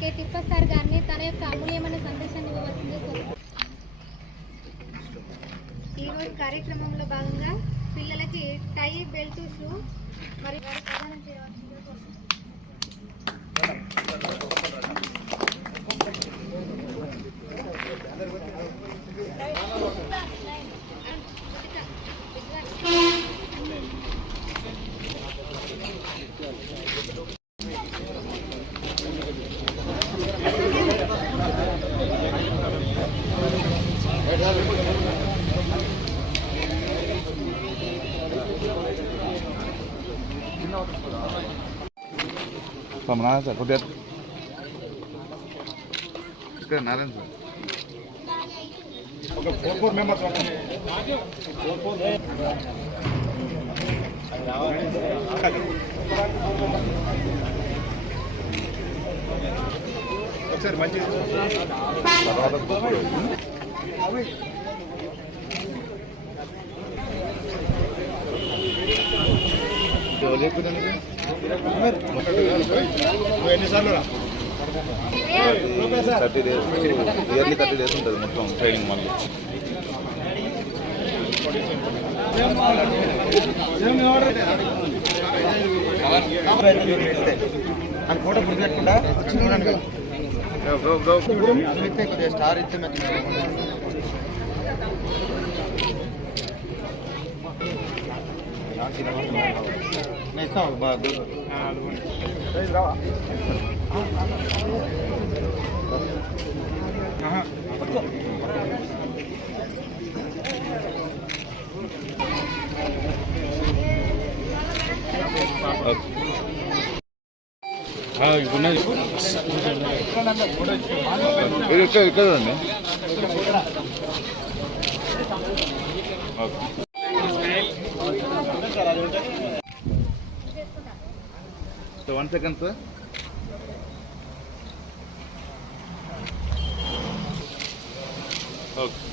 K Tirupati sir గారిని తన యొక్క అమూల్యమైన సందేశాన్ని ఇవ్వవలసింది కోరుతున్నాను. ఈరోజు కార్యక్రమంలో భాగంగా పిల్లలకి టై, బెల్ట్, షూ మరియు ప్రదానం చేయవలసిందిగా కోరుతున్నాను. Sama saja, kau lihat. Oke, naran sir. Oke, 4 members. 4 sir, మంచి ఎన్నిసార్లు 30 days ఇయర్లీ 30 days ఉంటుంది మొత్తం ట్రైనింగ్ మళ్ళీ. అని ఫోటో గుర్తుపెట్టకుండా కొద్దిగా స్టార్ ఇస్తే ఇస్తాం బాగా ఇక్కడ అండి. So 1 second sir. Okay.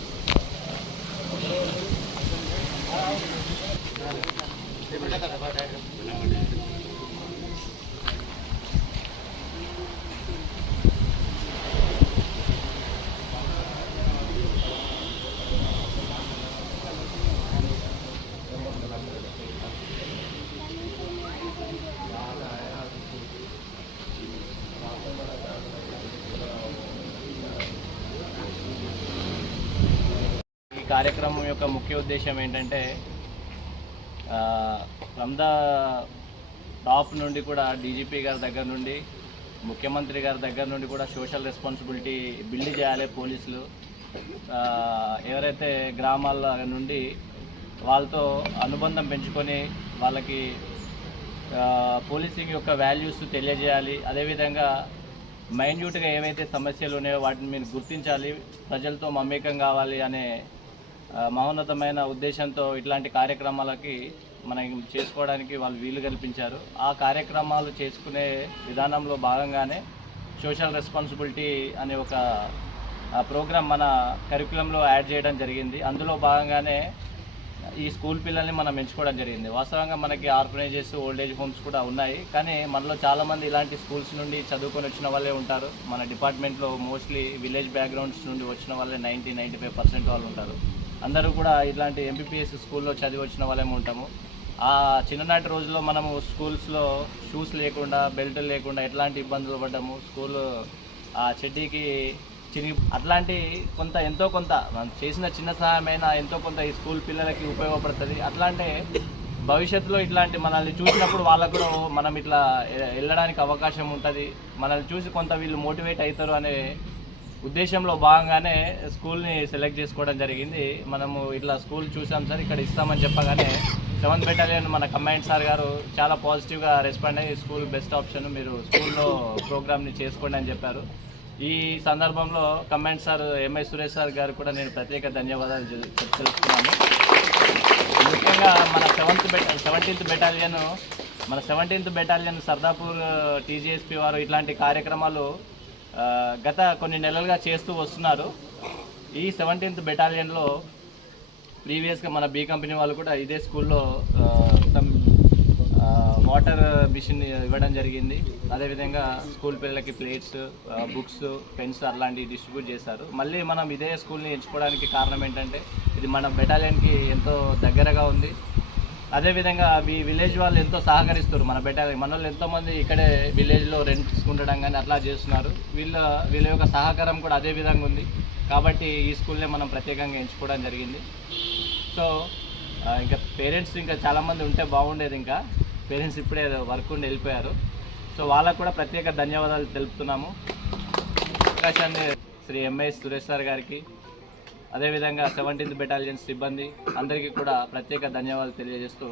కార్యక్రమం యొక్క ముఖ్య ఉద్దేశం ఏంటంటే ఫ్రమ్ ద టాప్ నుండి కూడా డీజీపీ గారి దగ్గర నుండి ముఖ్యమంత్రి గారి దగ్గర నుండి కూడా సోషల్ రెస్పాన్సిబిలిటీ బిల్డ్ చేయాలి. పోలీసులు ఎవరైతే గ్రామాల నుండి వాళ్ళతో అనుబంధం పెంచుకొని వాళ్ళకి పోలీసింగ్ యొక్క వాల్యూస్ తెలియజేయాలి. అదేవిధంగా మైన్యూట్గా ఏవైతే సమస్యలు ఉన్నాయో వాటిని మీరు గుర్తించాలి, ప్రజలతో మమేకం కావాలి అనే మహోన్నతమైన ఉద్దేశంతో ఇట్లాంటి కార్యక్రమాలకి మనం చేసుకోవడానికి వాళ్ళు వీలు కల్పించారు. ఆ కార్యక్రమాలు చేసుకునే విధానంలో భాగంగానే సోషల్ రెస్పాన్సిబిలిటీ అనే ఒక ప్రోగ్రాం మన కరికులంలో యాడ్ చేయడం జరిగింది. అందులో భాగంగానే ఈ స్కూల్ పిల్లల్ని మనం ఎంచుకోవడం జరిగింది. వాస్తవంగా మనకి ఆర్ఫనైజెస్, ఓల్డేజ్ హోమ్స్ కూడా ఉన్నాయి, కానీ మనలో చాలామంది ఇలాంటి స్కూల్స్ నుండి చదువుకొని వచ్చిన వాళ్ళే ఉంటారు. మన డిపార్ట్మెంట్లో మోస్ట్లీ విలేజ్ బ్యాక్గ్రౌండ్స్ నుండి వచ్చిన వాళ్ళే 90-95% వాళ్ళు ఉంటారు. అందరూ కూడా ఇట్లాంటి ఎంపీపీఎస్ స్కూల్లో చదివి వచ్చిన వాళ్ళేమో ఉంటాము. ఆ చిన్ననాటి రోజుల్లో మనము స్కూల్స్లో షూస్ లేకుండా, బెల్ట్ లేకుండా ఎట్లాంటి ఇబ్బందులు పడ్డాము. స్కూల్ ఆ చెడ్డీకి చిరిగి అట్లాంటి ఎంతో కొంత మనం చేసిన చిన్న సహాయమైనా ఎంతో కొంత ఈ స్కూల్ పిల్లలకి ఉపయోగపడుతుంది. అట్లాంటి భవిష్యత్తులో ఇట్లాంటి మనల్ని చూసినప్పుడు వాళ్ళకు కూడా మనం ఇట్లా వెళ్ళడానికి అవకాశం ఉంటుంది, మనల్ని చూసి కొంత వీళ్ళు మోటివేట్ అవుతారు అనే ఉద్దేశంలో భాగంగానే స్కూల్ని సెలెక్ట్ చేసుకోవడం జరిగింది. మనము ఇట్లా స్కూల్ చూసాం సార్, ఇక్కడ ఇస్తామని చెప్పగానే 7th బెటాలియన్ మన కమాండ్ సార్ గారు చాలా పాజిటివ్గా రెస్పాండ్ అయ్యి స్కూల్ బెస్ట్ ఆప్షన్, మీరు స్కూల్లో ప్రోగ్రామ్ని చేసుకోండి అని చెప్పారు. ఈ సందర్భంలో command sir MI Suresh sir గారు కూడా నేను ప్రత్యేక ధన్యవాదాలు తెలుపుతున్నాను. ముఖ్యంగా మన 17th బెటాలియన్ సర్దాపూర్ టీజీఎస్పీ వారు ఇట్లాంటి కార్యక్రమాలు గత కొన్ని నెలలుగా చేస్తూ వస్తున్నారు. ఈ 17th బెటాలియన్లో ప్రీవియస్గా మన బి కంపెనీ వాళ్ళు కూడా ఇదే స్కూల్లో వాటర్ మిషన్ ఇవ్వడం జరిగింది. అదేవిధంగా స్కూల్ పిల్లలకి ప్లేట్స్, బుక్స్, పెన్స్ అలాంటివి డిస్ట్రిబ్యూట్ చేశారు. మళ్ళీ మనం ఇదే స్కూల్ని ఎంచుకోవడానికి కారణం ఏంటంటే ఇది మన బెటాలియన్కి ఎంతో దగ్గరగా ఉంది. అదేవిధంగా ఈ విలేజ్ వాళ్ళు ఎంతో సహకరిస్తారు మన బెటాలియన్. మన వాళ్ళు ఎంతోమంది ఇక్కడే విలేజ్లో రెంట్ తీసుకుంటడం కానీ అట్లా చేస్తున్నారు. వీళ్ళ యొక్క సహకారం కూడా అదే విధంగా ఉంది. కాబట్టి ఈ స్కూల్నే మనం ప్రత్యేకంగా ఎంచుకోవడం జరిగింది. సో ఇంకా పేరెంట్స్ ఇంకా చాలామంది ఉంటే బాగుండేది. ఇంకా పేరెంట్స్ ఇప్పుడే వర్క్ ఉండి వెళ్ళిపోయారు. సో వాళ్ళకు కూడా ప్రత్యేక ధన్యవాదాలు తెలుపుతున్నాము. అవకాశాన్ని శ్రీ ఎంఎస్ సురేష్ సార్ గారికి, అదేవిధంగా 17th బెటాలియన్ సిబ్బంది అందరికీ కూడా ప్రత్యేక ధన్యవాదాలు తెలియజేస్తూ